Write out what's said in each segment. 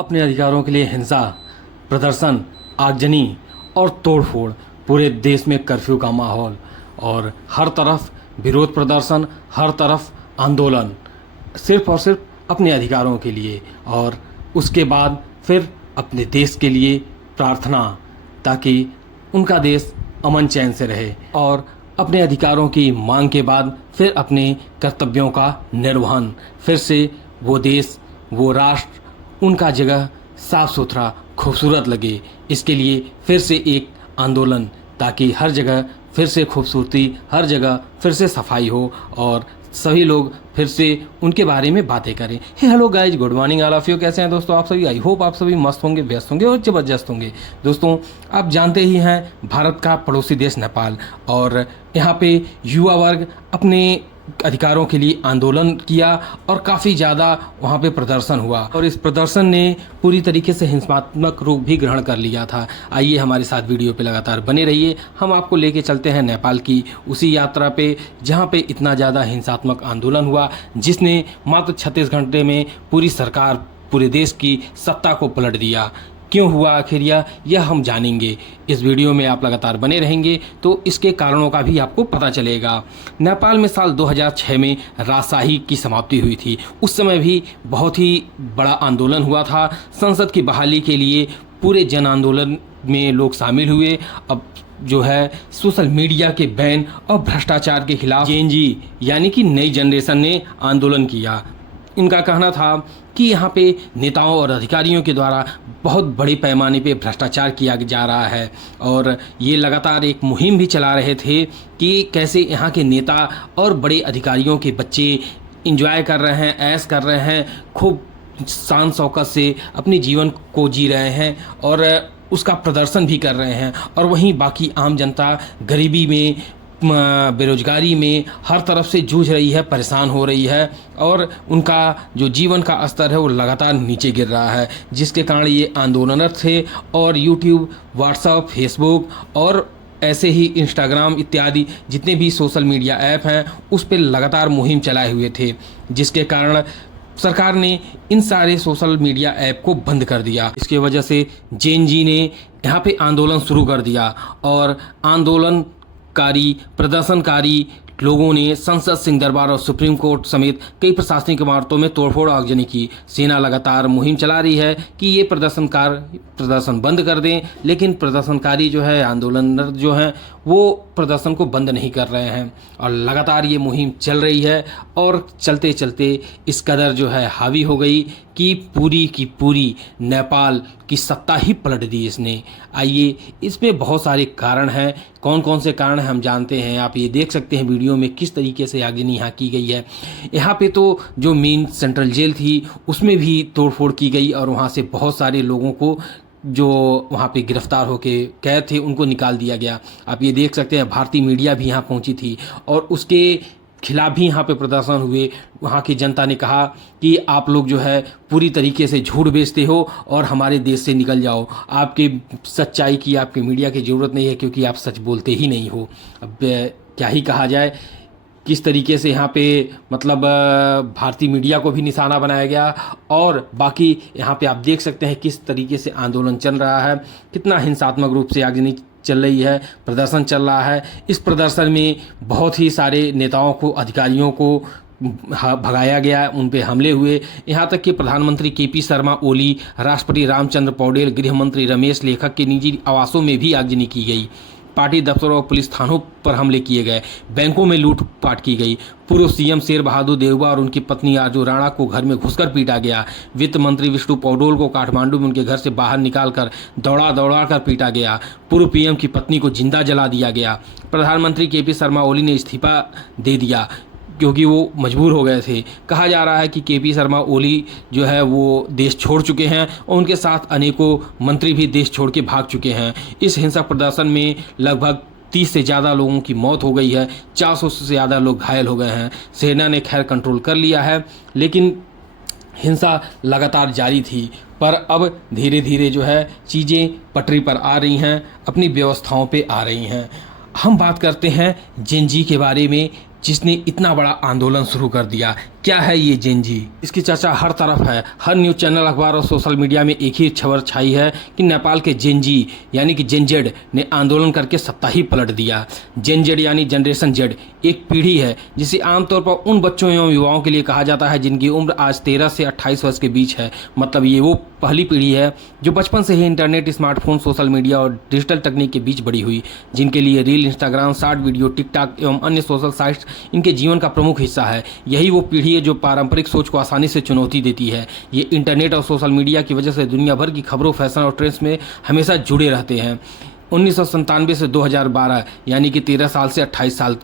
अपने अधिकारों के लिए हिंसा, प्रदर्शन, आगजनी और तोड़फोड़। पूरे देश में कर्फ्यू का माहौल और हर तरफ विरोध प्रदर्शन, हर तरफ आंदोलन, सिर्फ और सिर्फ अपने अधिकारों के लिए। और उसके बाद फिर अपने देश के लिए प्रार्थना, ताकि उनका देश अमन चैन से रहे। और अपने अधिकारों की मांग के बाद फिर अपने कर्तव्यों का निर्वहन, फिर से वो देश, वो राष्ट्र, उनका जगह साफ सुथरा खूबसूरत लगे। इसके लिए फिर से एक आंदोलन, ताकि हर जगह फिर से खूबसूरती, हर जगह फिर से सफाई हो और सभी लोग फिर से उनके बारे में बातें करें। Hey hello guys, good morning all of you. कैसे हैं दोस्तों आप सभी? आई होप आप सभी मस्त होंगे, व्यस्त होंगे और जबरदस्त होंगे। दोस्तों, आप जानते ही हैं भारत का पड़ोसी देश नेपाल, और यहाँ पे युवा वर्ग अपने अधिकारों के लिए आंदोलन किया और काफ़ी ज़्यादा वहाँ पे प्रदर्शन हुआ, और इस प्रदर्शन ने पूरी तरीके से हिंसात्मक रूप भी ग्रहण कर लिया था। आइए हमारे साथ वीडियो पे लगातार बने रहिए। हम आपको लेके चलते हैं नेपाल की उसी यात्रा पे जहाँ पे इतना ज़्यादा हिंसात्मक आंदोलन हुआ, जिसने मात्र 36 घंटे में पूरी सरकार, पूरे देश की सत्ता को पलट दिया। क्यों हुआ आखिर यह हम जानेंगे। इस वीडियो में आप लगातार बने रहेंगे तो इसके कारणों का भी आपको पता चलेगा। नेपाल में साल 2006 में राजशाही की समाप्ति हुई थी। उस समय भी बहुत ही बड़ा आंदोलन हुआ था। संसद की बहाली के लिए पूरे जन आंदोलन में लोग शामिल हुए। अब जो है सोशल मीडिया के बैन और भ्रष्टाचार के खिलाफ जेनजी यानी कि नई जनरेशन ने आंदोलन किया। इनका कहना था कि यहाँ पे नेताओं और अधिकारियों के द्वारा बहुत बड़े पैमाने पे भ्रष्टाचार किया जा रहा है, और ये लगातार एक मुहिम भी चला रहे थे कि कैसे यहाँ के नेता और बड़े अधिकारियों के बच्चे एंजॉय कर रहे हैं, ऐश कर रहे हैं, खूब शान शौकत से अपने जीवन को जी रहे हैं और उसका प्रदर्शन भी कर रहे हैं। और वहीं बाकी आम जनता गरीबी में, बेरोजगारी में हर तरफ से जूझ रही है, परेशान हो रही है, और उनका जो जीवन का स्तर है वो लगातार नीचे गिर रहा है, जिसके कारण ये आंदोलनरत थे। और यूट्यूब, व्हाट्सएप, फेसबुक और ऐसे ही इंस्टाग्राम इत्यादि जितने भी सोशल मीडिया ऐप हैं उस पर लगातार मुहिम चलाए हुए थे, जिसके कारण सरकार ने इन सारे सोशल मीडिया ऐप को बंद कर दिया। इसके वजह से जेन जी ने यहाँ पे आंदोलन शुरू कर दिया, और आंदोलनकारी, प्रदर्शनकारी लोगों ने संसद, सिंह दरबार और सुप्रीम कोर्ट समेत कई प्रशासनिक इमारतों में तोड़फोड़ आगजनी की। सेना लगातार मुहिम चला रही है कि ये प्रदर्शनकार प्रदर्शन बंद कर दें, लेकिन प्रदर्शनकारी जो है, आंदोलनरत जो हैं, वो प्रदर्शन को बंद नहीं कर रहे हैं, और लगातार ये मुहिम चल रही है। और चलते चलते इस कदर जो है हावी हो गई कि पूरी की पूरी नेपाल की सत्ता ही पलट दी इसने। आइए, इसमें बहुत सारे कारण हैं। कौन कौन से कारण हैं हम जानते हैं। आप ये देख सकते हैं वीडियो में किस तरीके से आगजनी यहाँ की गई है। यहाँ पे तो जो मेन सेंट्रल जेल थी उसमें भी तोड़फोड़ की गई, और वहाँ से बहुत सारे लोगों को जो वहाँ पे गिरफ्तार होके कैद थे उनको निकाल दिया गया। आप ये देख सकते हैं भारतीय मीडिया भी यहाँ पहुँची थी और उसके खिलाफ भी यहाँ पे प्रदर्शन हुए। वहाँ की जनता ने कहा कि आप लोग जो है पूरी तरीके से झूठ बेचते हो और हमारे देश से निकल जाओ। आपके सच्चाई की, आपके मीडिया की ज़रूरत नहीं है, क्योंकि आप सच बोलते ही नहीं हो। अब क्या ही कहा जाए, किस तरीके से यहाँ पे मतलब भारतीय मीडिया को भी निशाना बनाया गया। और बाकी यहाँ पे आप देख सकते हैं किस तरीके से आंदोलन चल रहा है, कितना हिंसात्मक रूप से आगजनी चल रही है, प्रदर्शन चल रहा है। इस प्रदर्शन में बहुत ही सारे नेताओं को, अधिकारियों को भगाया गया, उन पे हमले हुए। यहाँ तक कि प्रधानमंत्री केपी शर्मा ओली, राष्ट्रपति रामचंद्र पौडेल, गृह मंत्री रमेश लेखक के निजी आवासों में भी आगजनी की गई। पार्टी दफ्तरों और पुलिस थानों पर हमले किए गए। बैंकों में लूटपाट की गई। पूर्व सीएम शेर बहादुर देउबा और उनकी पत्नी आरजू राणा को घर में घुसकर पीटा गया। वित्त मंत्री विष्णु पौडेल को काठमांडू में उनके घर से बाहर निकालकर दौड़ा कर पीटा गया। पूर्व पीएम की पत्नी को जिंदा जला दिया गया। प्रधानमंत्री केपी शर्मा ओली ने इस्तीफा दे दिया क्योंकि वो मजबूर हो गए थे। कहा जा रहा है कि केपी शर्मा ओली जो है वो देश छोड़ चुके हैं, और उनके साथ अनेकों मंत्री भी देश छोड़ के भाग चुके हैं। इस हिंसक प्रदर्शन में लगभग 30 से ज़्यादा लोगों की मौत हो गई है, 400 से ज़्यादा लोग घायल हो गए हैं। सेना ने खैर कंट्रोल कर लिया है, लेकिन हिंसा लगातार जारी थी। पर अब धीरे धीरे जो है चीज़ें पटरी पर आ रही हैं, अपनी व्यवस्थाओं पे आ रही हैं। हम बात करते हैं जेन जी के बारे में, जिसने इतना बड़ा आंदोलन शुरू कर दिया। क्या है ये जेनजी? इसकी चर्चा हर तरफ है। हर न्यूज़ चैनल, अखबार और सोशल मीडिया में एक ही खबर छाई है कि नेपाल के जेनजी यानी कि जेनजेड ने आंदोलन करके सत्ता ही पलट दिया। जेनजेड यानी जनरेशन जेड एक पीढ़ी है जिसे आमतौर पर उन बच्चों एवं युवाओं के लिए कहा जाता है जिनकी उम्र आज 13 से 28 वर्ष के बीच है। मतलब ये वो पहली पीढ़ी है जो बचपन से ही इंटरनेट, स्मार्टफोन, सोशल मीडिया और डिजिटल तकनीक के बीच बड़ी हुई, जिनके लिए reel, Instagram, short video, TikTok एवं अन्य सोशल साइट्स इनके जीवन का प्रमुख हिस्सा है। यही वो पीढ़ी है जो पारंपरिक सोच को आसानी से चुनौती देती है। ये इंटरनेट और सोशल मीडिया की वजह से दुनिया भर की खबरों, फैशन और ट्रेंड्स में हमेशा जुड़े रहते हैं। 1997 से 2012 यानी कि 13 साल से 28 साल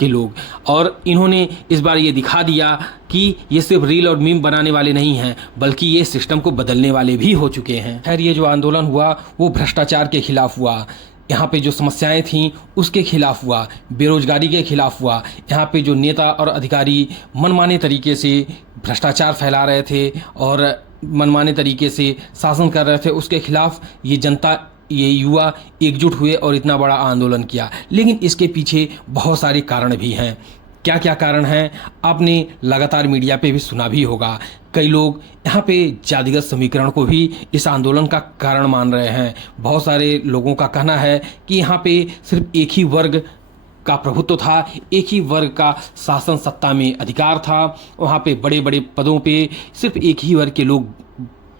के लोग, और इन्होंने इस बार ये दिखा दिया कि ये सिर्फ रील और मीम बनाने वाले नहीं हैं बल्कि ये सिस्टम को बदलने वाले भी हो चुके हैं। खैर, ये जो आंदोलन हुआ वो भ्रष्टाचार के खिलाफ हुआ, यहाँ पे जो समस्याएं थीं उसके खिलाफ हुआ, बेरोजगारी के खिलाफ हुआ। यहाँ पे जो नेता और अधिकारी मनमाने तरीके से भ्रष्टाचार फैला रहे थे और मनमाने तरीके से शासन कर रहे थे, उसके खिलाफ ये जनता, ये युवा एकजुट हुए और इतना बड़ा आंदोलन किया। लेकिन इसके पीछे बहुत सारे कारण भी हैं। क्या क्या कारण हैं आपने लगातार मीडिया पे भी सुना भी होगा। कई लोग यहाँ पे जातिगत समीकरण को भी इस आंदोलन का कारण मान रहे हैं। बहुत सारे लोगों का कहना है कि यहाँ पे सिर्फ एक ही वर्ग का प्रभुत्व था, एक ही वर्ग का शासन सत्ता में अधिकार था। वहाँ पे बड़े बड़े पदों पे सिर्फ एक ही वर्ग के लोग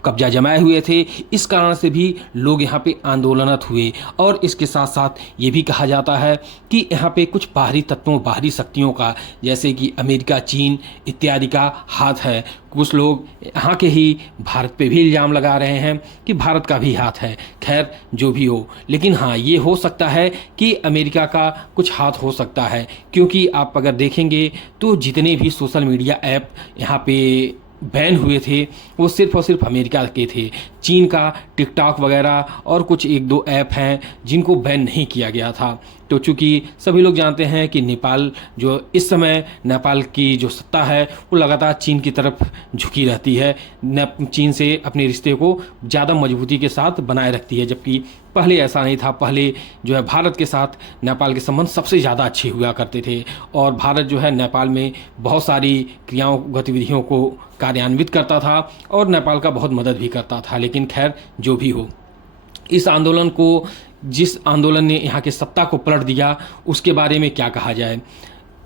कब्जा जमाए हुए थे। इस कारण से भी लोग यहाँ पे आंदोलनरत हुए। और इसके साथ साथ ये भी कहा जाता है कि यहाँ पे कुछ बाहरी तत्वों, बाहरी शक्तियों का, जैसे कि अमेरिका, चीन इत्यादि का हाथ है। कुछ लोग यहाँ के ही भारत पे भी इल्ज़ाम लगा रहे हैं कि भारत का भी हाथ है। खैर, जो भी हो, लेकिन हाँ, ये हो सकता है कि अमेरिका का कुछ हाथ हो सकता है, क्योंकि आप अगर देखेंगे तो जितने भी सोशल मीडिया ऐप यहाँ पे बैन हुए थे वो सिर्फ और सिर्फ अमेरिका के थे। चीन का टिकटॉक वगैरह और कुछ एक दो ऐप हैं जिनको बैन नहीं किया गया था। तो चूँकि सभी लोग जानते हैं कि नेपाल, जो इस समय नेपाल की जो सत्ता है वो लगातार चीन की तरफ झुकी रहती है, चीन से अपने रिश्ते को ज़्यादा मजबूती के साथ बनाए रखती है, जबकि पहले ऐसा नहीं था। पहले जो है भारत के साथ नेपाल के संबंध सबसे ज़्यादा अच्छे हुआ करते थे और भारत जो है नेपाल में बहुत सारी क्रियाओं, गतिविधियों को कार्यान्वित करता था और नेपाल का बहुत मदद भी करता था। लेकिन खैर, जो भी हो, इस आंदोलन को, जिस आंदोलन ने यहाँ के सत्ता को पलट दिया, उसके बारे में क्या कहा जाए।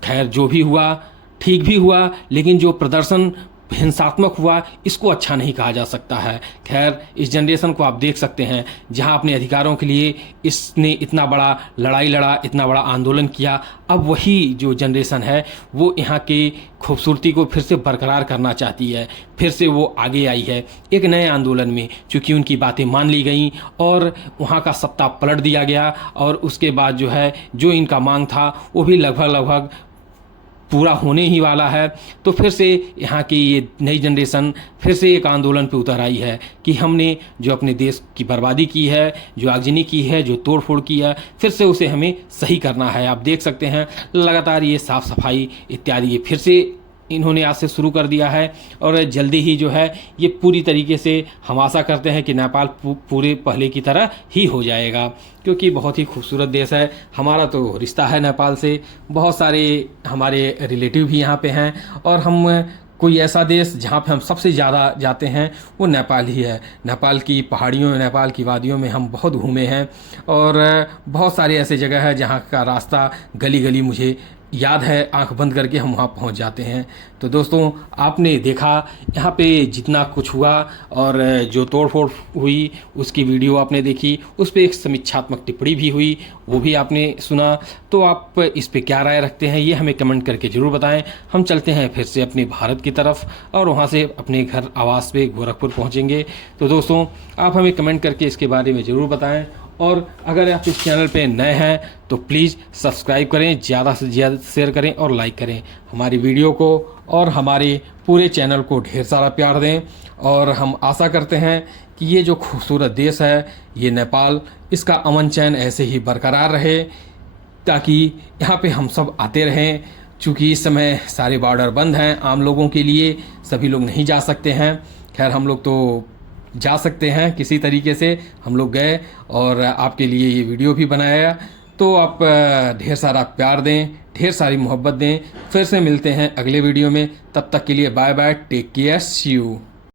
खैर, जो भी हुआ ठीक भी हुआ, लेकिन जो प्रदर्शन हिंसात्मक हुआ इसको अच्छा नहीं कहा जा सकता है। खैर, इस जनरेशन को आप देख सकते हैं जहां अपने अधिकारों के लिए इसने इतना बड़ा लड़ाई लड़ा, इतना बड़ा आंदोलन किया। अब वही जो जनरेशन है वो यहाँ की खूबसूरती को फिर से बरकरार करना चाहती है, फिर से वो आगे आई है एक नए आंदोलन में, चूँकि उनकी बातें मान ली गई और वहाँ का सत्ता पलट दिया गया। और उसके बाद जो है, जो इनका मांग था वो भी लगभग पूरा होने ही वाला है। तो फिर से यहाँ की ये नई जनरेशन फिर से एक आंदोलन पे उतर आई है कि हमने जो अपने देश की बर्बादी की है, जो आगजनी की है, जो तोड़फोड़ की है, फिर से उसे हमें सही करना है। आप देख सकते हैं लगातार ये साफ़ सफाई इत्यादि ये फिर से इन्होंने आज से शुरू कर दिया है और जल्दी ही जो है ये पूरी तरीके से हम आशा करते हैं कि नेपाल पूरे पहले की तरह ही हो जाएगा, क्योंकि बहुत ही खूबसूरत देश है। हमारा तो रिश्ता है नेपाल से, बहुत सारे हमारे रिलेटिव भी यहाँ पे हैं और हम कोई ऐसा देश जहाँ पे हम सबसे ज़्यादा जाते हैं वो नेपाल ही है। नेपाल की पहाड़ियों में, नेपाल की वादियों में हम बहुत घूमे हैं और बहुत सारे ऐसे जगह है जहाँ का रास्ता, गली गली मुझे याद है, आंख बंद करके हम वहाँ पहुँच जाते हैं। तो दोस्तों, आपने देखा यहाँ पे जितना कुछ हुआ और जो तोड़फोड़ हुई उसकी वीडियो आपने देखी, उस पर एक समीक्षात्मक टिप्पणी भी हुई, वो भी आपने सुना। तो आप इस पे क्या राय रखते हैं ये हमें कमेंट करके ज़रूर बताएं। हम चलते हैं फिर से अपने भारत की तरफ और वहाँ से अपने घर आवास पे गोरखपुर पहुँचेंगे। तो दोस्तों, आप हमें कमेंट करके इसके बारे में ज़रूर बताएं और अगर आप इस चैनल पे नए हैं तो प्लीज़ सब्सक्राइब करें, ज़्यादा से ज़्यादा शेयर करें और लाइक करें हमारी वीडियो को और हमारे पूरे चैनल को ढेर सारा प्यार दें। और हम आशा करते हैं कि ये जो खूबसूरत देश है, ये नेपाल, इसका अमन चैन ऐसे ही बरकरार रहे ताकि यहाँ पे हम सब आते रहें। चूँकि इस समय सारे बॉर्डर बंद हैं आम लोगों के लिए, सभी लोग नहीं जा सकते हैं। खैर, हम लोग तो जा सकते हैं, किसी तरीके से हम लोग गए और आपके लिए ये वीडियो भी बनाया। तो आप ढेर सारा प्यार दें, ढेर सारी मोहब्बत दें। फिर से मिलते हैं अगले वीडियो में, तब तक के लिए bye bye, take care, see you.